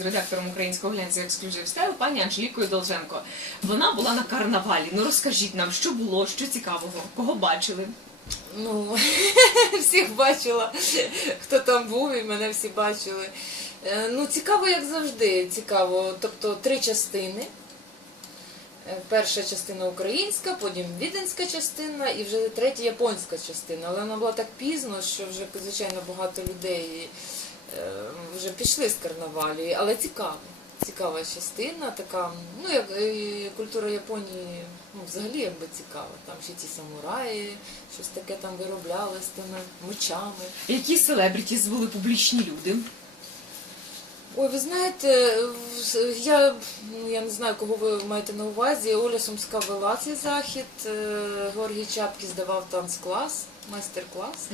редактором українського глянця «Ексклюзив Стайл» пані Анжелікою Долженко. Вона була на карнавалі. Ну розкажіть нам, що було, що цікавого, кого бачили? Ну, всіх бачила, хто там був, і мене всі бачили. Е, Ну, цікаво, як завжди, цікаво. Тобто три частини. Е, Перша частина українська, потім віденська частина і вже третя японська частина. Але вона була так пізно, що вже, звичайно, багато людей е, вже пішли з карнавалі. Але цікаво. Цікава частина, така, ну як е, культура Японії ну, взагалі якби цікава. Там ще ті самураї, щось таке там виробляли з тими мечами. Які селебрітіс були публічні люди? Ой, ви знаєте, я, ну, я не знаю, кого ви маєте на увазі. Оля Сумська вела цей захід, е, Георгій Чапкіс давав танцклас, майстер-клас.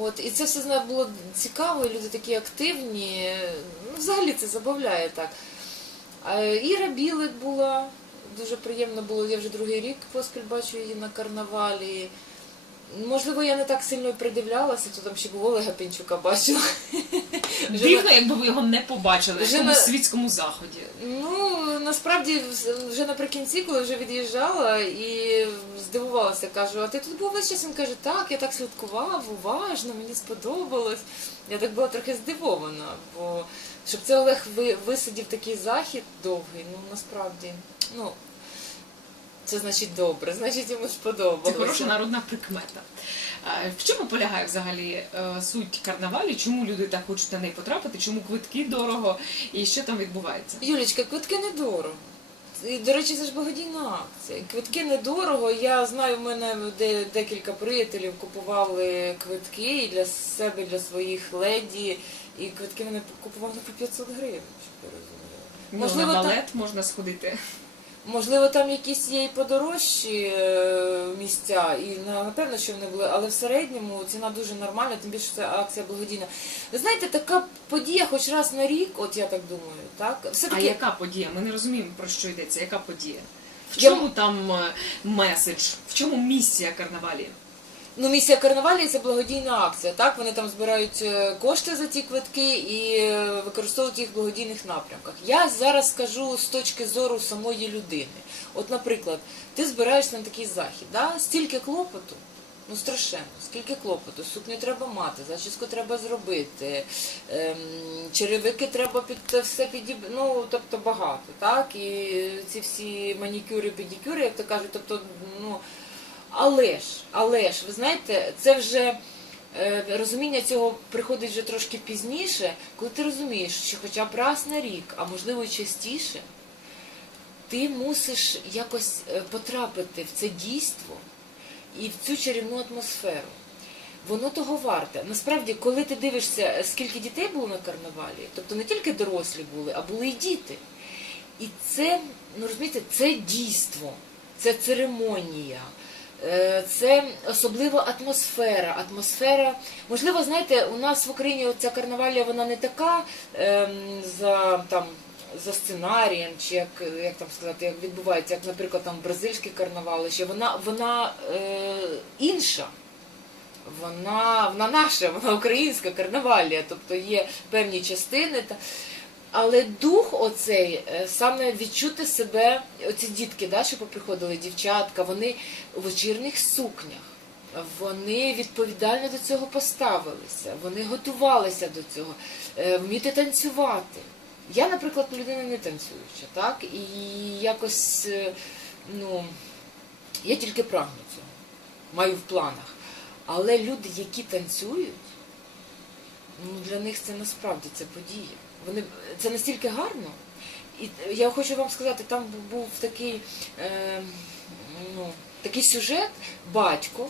От, і це все було цікаво, і люди такі активні. Ну, взагалі це забавляє так. Іра Білик була, дуже приємно було, я вже другий рік поспіль бачу її на карнавалі. Можливо, я не так сильно придивлялася, то там ще був Олега Пінчука бачила. Дивно, якби ви його не побачили Вже на- світському заході. Ну, насправді, вже наприкінці, коли вже від'їжджала і здивувалася, кажу, а ти тут був весь час? Він каже, так, я так слідкував, уважно, мені сподобалось. Я так була трохи здивована, бо щоб це Олег ви- висидів такий захід довгий, ну насправді, ну, це значить добре, значить йому Це сподобалося. хороша народна прикмета. В чому полягає взагалі е, суть карнавалю? Чому люди так хочуть на неї потрапити? Чому квитки дорого і що там відбувається? Юлічка, квитки недорого. І, до речі, це ж благодійна акція. Квитки недорого. Я знаю, в мене де, декілька приятелів купували квитки і для себе, і для своїх леді. І квитки вони купували по 500 гривень, щоб ви розуміли. Ну, Можливо, на балет можна сходити. Можливо, там якісь є і подорожчі е, місця, і на- напевно, що вони були, але в середньому ціна дуже нормальна, тим більше це акція благодійна. Ви знаєте, така подія хоч раз на рік, от я так думаю, так? Все-таки яка подія? Ми не розуміємо про що йдеться. Яка подія? В Я- чому там е, меседж? В чому місія карнавалі? Ну, місія карнавалі це благодійна акція. Так, вони там збирають е, кошти за ті квитки і е, використовують їх в благодійних напрямках. Я зараз скажу з точки зору самої людини. От, наприклад, ти збираєшся на такий захід, да? стільки клопоту. Ну, страшенно, скільки клопоту, сукню треба мати, зачіску треба зробити, ем, черевики треба під все підіб... ну, тобто багато, так? І ці всі манікюри, педикюри, як то кажуть, тобто, ну, але ж, але ж, ви знаєте, це вже е, розуміння цього приходить вже трошки пізніше, коли ти розумієш, що хоча б раз на рік, а можливо й частіше, ти мусиш якось е, потрапити в це дійство і в цю чарівну атмосферу. Воно того варте. Насправді, коли ти дивишся, скільки дітей було на карнавалі, тобто не тільки дорослі були, а були і діти. І це, ну розумієте, це дійство, це церемонія, е, це особлива атмосфера. Атмосфера, можливо, знаєте, у нас в Україні ця карнавалія вона не така ем, за там. За сценарієм, чи як, як там сказати, як відбувається, як, наприклад, там бразильські карнавали, ще вона, вона е, інша. Вона, вона наша, вона українська карнавалія, тобто є певні частини. Та... Але дух оцей, е, саме відчути себе, оці дітки, да, що поприходили, дівчатка, вони у вечірніх сукнях. Вони відповідально до цього поставилися, вони готувалися до цього, е, вміти танцювати. Я, наприклад, людина не танцююча, так? І якось, е, ну, я тільки прагну цього, маю в планах. Але люди, які танцюють, ну для них це насправді це подія. Вони це настільки гарно. І я хочу вам сказати, там був такий, е, ну, такий сюжет, батько,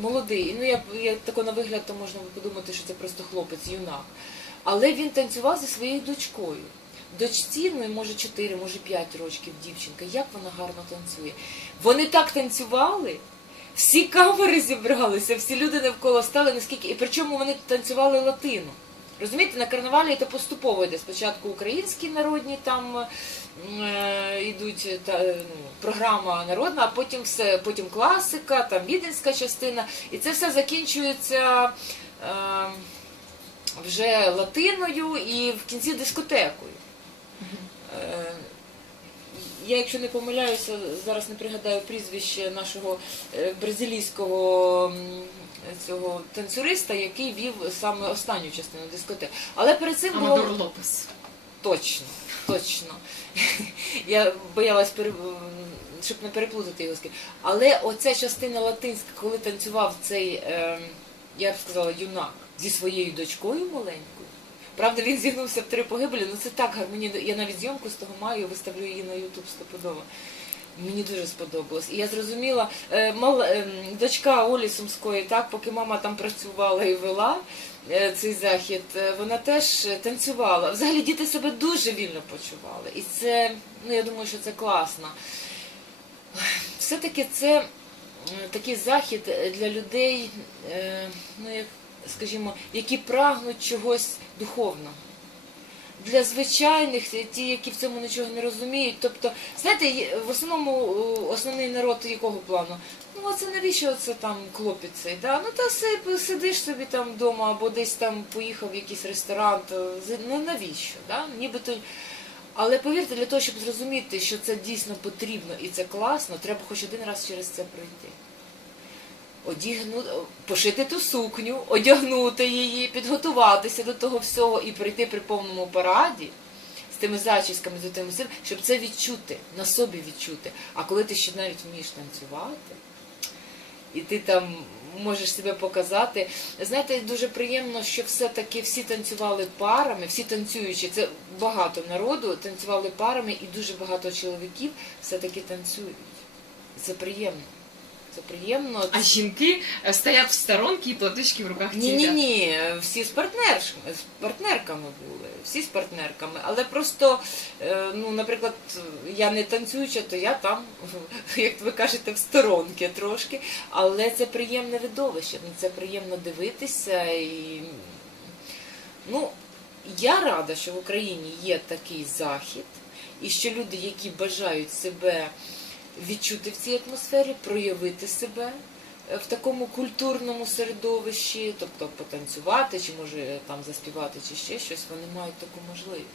молодий. Ну, я, я тако на вигляд, то можна подумати, що це просто хлопець, юнак. Але він танцював зі своєю дочкою. Дочці, ну, може 4, може 5 років дівчинка. Як вона гарно танцює. Вони так танцювали, всі камери зібралися, всі люди навколо стали, наскільки. І причому вони танцювали латину. Розумієте, на карнавалі це поступово йде. Спочатку українські народні там е, йдуть та, ну, програма народна, а потім все, потім класика, там віденська частина. І це все закінчується е, вже латиною і в кінці дискотекою. Е, Я, якщо не помиляюся, зараз не пригадаю прізвище нашого е, бразилійського цього танцюриста, який вів саме останню частину дискотеки. Але перед цим було Амадор Лопес. точно, точно. Я боялась пере- щоб не переплутати його. Але оця частина латинська, коли танцював цей, ем, я б сказала, юнак зі своєю дочкою маленькою. Правда, він зігнувся в три погибелі, ну це так гармонійно. Я навіть зйомку з того маю, виставлю її на Ютуб стопудово. Мені дуже сподобалось. І я зрозуміла, е, ем, дочка Олі Сумської, так, поки мама там працювала і вела е, цей захід, е, вона теж е, танцювала. Взагалі діти себе дуже вільно почували. І це, ну я думаю, що це класно. Все-таки це такий захід для людей, е, ну як скажімо, які прагнуть чогось духовного. Для звичайних, е, ті, які в цьому нічого не розуміють. Тобто, знаєте, в основному е, основний народ якого плану? Ну, оце навіщо це там клопіт цей? Да? Ну та си- сидиш собі там вдома або десь там поїхав в якийсь ресторан, то ну навіщо? Да? Нібито. Але повірте, для того, щоб зрозуміти, що це дійсно потрібно і це класно, треба хоч один раз через це пройти. Одягну, пошити ту сукню, одягнути її, підготуватися до того всього і прийти при повному параді з тими зачісками, з тим всім, щоб це відчути, на собі відчути. А коли ти ще навіть вмієш танцювати, і ти там можеш себе показати. Знаєте, дуже приємно, що все-таки всі танцювали парами, всі танцюючі, це багато народу, танцювали парами, і дуже багато чоловіків все-таки танцюють. Це приємно. Це приємно. А жінки е, стоять в сторонці і платочки в руках ні, ні, ні, всі з партнерш, з партнерками були, всі з партнерками. Але просто, е, ну, наприклад, я не танцююча, то я там, як ви кажете, в сторонки трошки. Але це приємне видовище, ну, це приємно дивитися. І, ну, я рада, що в Україні є такий захід, і що люди, які бажають себе відчути в цій атмосфері, проявити себе в такому культурному середовищі, тобто потанцювати, чи може там заспівати, чи ще щось, вони мають таку можливість.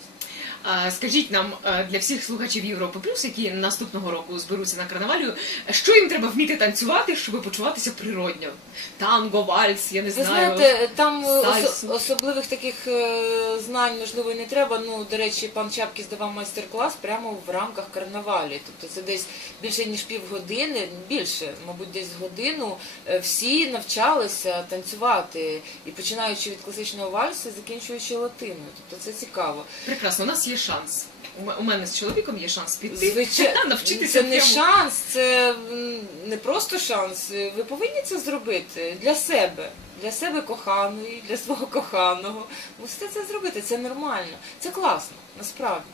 А, Скажіть нам для всіх слухачів Європи Плюс, які наступного року зберуться на карнавалію, що їм треба вміти танцювати, щоб почуватися природньо? Танго, вальс, я не Ви знаю. знаєте, там е, осо- особливих таких е, знань, можливо, і не треба. Ну, до речі, пан Чапкіс давав майстер-клас прямо в рамках карнавалі. Тобто це десь більше ніж півгодини, більше, мабуть, десь годину. Е, Всі навчалися танцювати, і починаючи від класичного вальсу, і закінчуючи латиною. Тобто це цікаво. Прекрасно, у нас є шанс. У мене з чоловіком є шанс піти. Звичайно, навчитися це не прямо. шанс, це не просто шанс. Ви повинні це зробити для себе, для себе коханої, для свого коханого. Мусите це зробити, це нормально, це класно, насправді.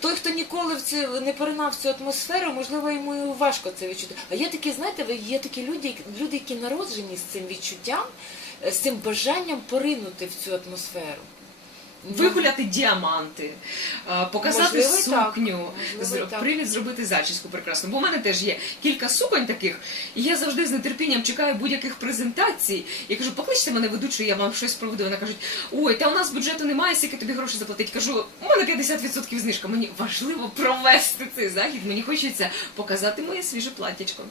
Той, хто ніколи в цю не поринав цю атмосферу, можливо, йому і важко це відчути. А є такі, знаєте, є такі люди, люди, які народжені з цим відчуттям, е, з цим бажанням поринути в цю атмосферу. Вигуляти діаманти, е, показати Можливо, сукню, Можливо, зро- так. привід зробити зачіску прекрасно. Бо в мене теж є кілька суконь таких, і я завжди з нетерпінням чекаю будь-яких презентацій. Я кажу, покличте мене ведучою, я вам щось проведу. Вона кажуть, ой, та у нас бюджету немає, скільки тобі грошей заплатити. Кажу, у мене 50% знижка. Мені важливо провести цей захід. Мені хочеться показати моє свіже платтячко.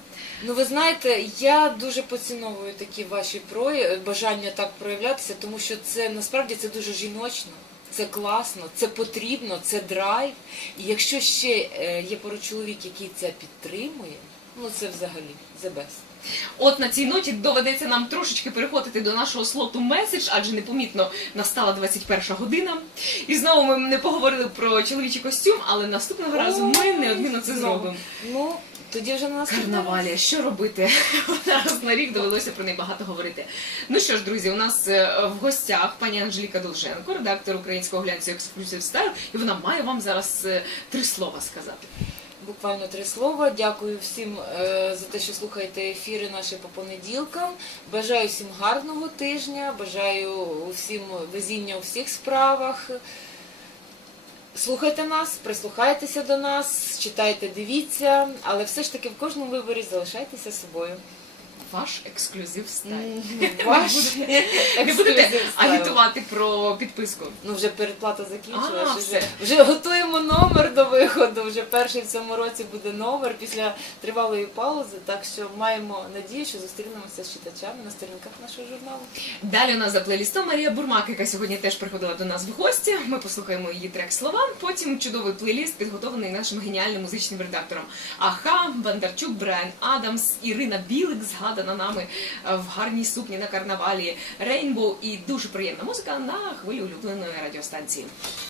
Ну, ви знаєте, я дуже поціновую такі ваші прої... бажання так проявлятися, тому що це насправді це дуже жіночно, це класно, це потрібно, це драйв. І якщо ще е, є поруч чоловік, який це підтримує, ну це взагалі the best. От на цій ноті доведеться нам трошечки переходити до нашого слоту меседж, адже непомітно настала 21 година. І знову ми не поговорили про чоловічий костюм, але наступного разу ми неодмінно це Знову. зробимо. Ну, тоді вже на нас Карнавалія, що робити? Раз на рік довелося про неї багато говорити. Ну що ж, друзі, у нас е, в гостях пані Анжеліка Долженко, редактор українського глянцю Exclusive Style, і вона має вам зараз е, три слова сказати. Буквально три слова. Дякую всім е, за те, що слухаєте ефіри наші по понеділкам. Бажаю всім гарного тижня, бажаю всім везіння у всіх справах. Слухайте нас, прислухайтеся до нас, читайте, дивіться, але все ж таки в кожному виборі залишайтеся собою. Ваш ексклюзив стайл. Ваш Не будете ексклюзив стайл. агітувати про підписку. Ну, вже передплата А, закінчилася. все. Вже, вже готуємо номер до виходу. Вже перший в цьому році буде номер після тривалої паузи. Так що маємо надію, що зустрінемося з читачами на сторінках нашого журналу. Далі у нас за плейлістом Марія Бурмак, яка сьогодні теж приходила до нас в гості. Ми послухаємо її трек слова. Потім чудовий плейліст підготовлений нашим геніальним музичним редактором. Аха, Бондарчук, Брайан Адамс, Ірина Білик, згадана нами е, в гарній сукні на карнавалі, Рейнбоу і дуже приємна музика на хвилі улюбленої радіостанції.